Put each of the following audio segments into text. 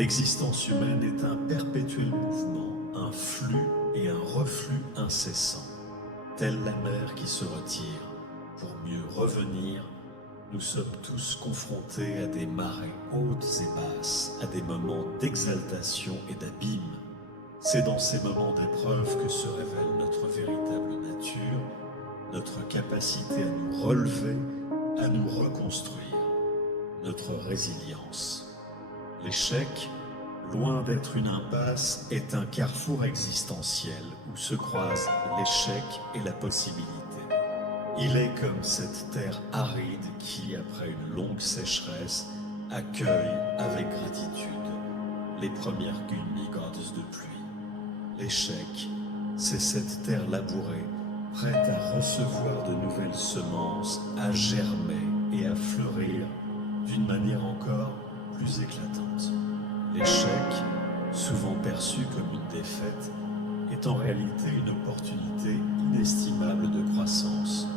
L'existence humaine est un perpétuel mouvement, un flux et un reflux incessant. Telle la mer qui se retire pour mieux revenir, nous sommes tous confrontés à des marées hautes et basses, à des moments d'exaltation et d'abîme. C'est dans ces moments d'épreuve que se révèle notre véritable nature, notre capacité à nous relever, à nous reconstruire, notre résilience. L'échec, loin d'être une impasse, est un carrefour existentiel où se croisent l'échec et la possibilité. Il est comme cette terre aride qui, après une longue sécheresse, accueille avec gratitude les premières gulmigodes de pluie. L'échec, c'est cette terre labourée, prête à recevoir de nouvelles semences, à germer et à fleurir d'une manière encore plus éclatante. L'échec, souvent perçu comme une défaite, est en réalité une opportunité inestimable de croissance.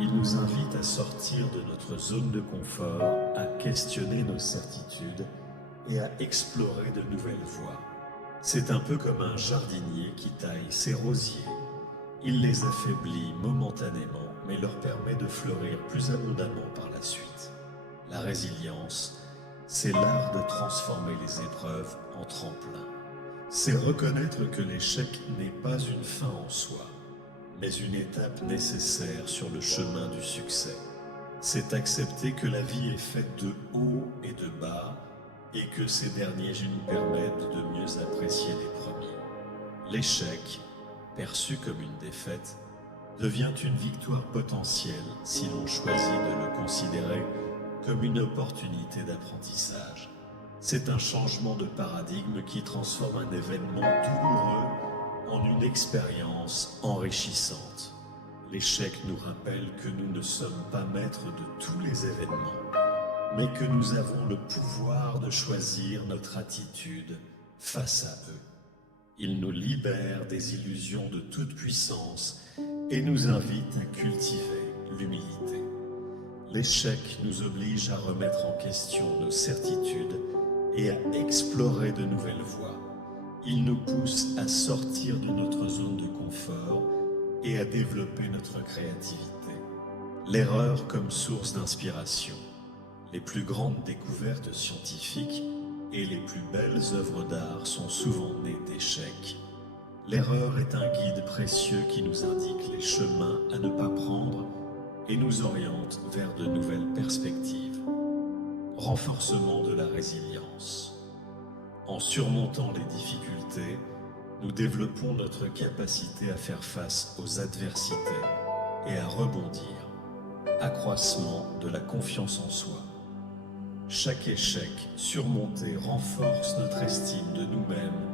Il nous invite à sortir de notre zone de confort, à questionner nos certitudes et à explorer de nouvelles voies. C'est un peu comme un jardinier qui taille ses rosiers. Il les affaiblit momentanément, mais leur permet de fleurir plus abondamment par la suite. La résilience, c'est l'art de transformer les épreuves en tremplin. C'est reconnaître que l'échec n'est pas une fin en soi, mais une étape nécessaire sur le chemin du succès. C'est accepter que la vie est faite de hauts et de bas, et que ces derniers nous permettent de mieux apprécier les premiers. L'échec, perçu comme une défaite, devient une victoire potentielle si l'on choisit de le considérer comme une opportunité d'apprentissage. C'est un changement de paradigme qui transforme un événement douloureux en une expérience enrichissante. L'échec nous rappelle que nous ne sommes pas maîtres de tous les événements, mais que nous avons le pouvoir de choisir notre attitude face à eux. Il nous libère des illusions de toute puissance et nous invite à cultiver l'humilité. L'échec nous oblige à remettre en question nos certitudes et à explorer de nouvelles voies. Il nous pousse à sortir de notre zone de confort et à développer notre créativité. L'erreur comme source d'inspiration. Les plus grandes découvertes scientifiques et les plus belles œuvres d'art sont souvent nées d'échecs. L'erreur est un guide précieux qui nous indique les chemins à ne pas prendre et nous oriente vers de nouvelles perspectives. Renforcement de la résilience. En surmontant les difficultés, nous développons notre capacité à faire face aux adversités et à rebondir. Accroissement de la confiance en soi. Chaque échec surmonté renforce notre estime de nous-mêmes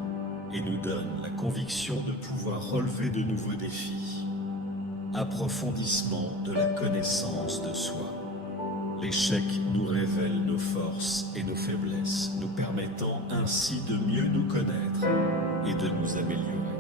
et nous donne la conviction de pouvoir relever de nouveaux défis. Approfondissement de la connaissance de soi. L'échec nous révèle nos forces et nos faiblesses, nous permettant ainsi de mieux nous connaître et de nous améliorer.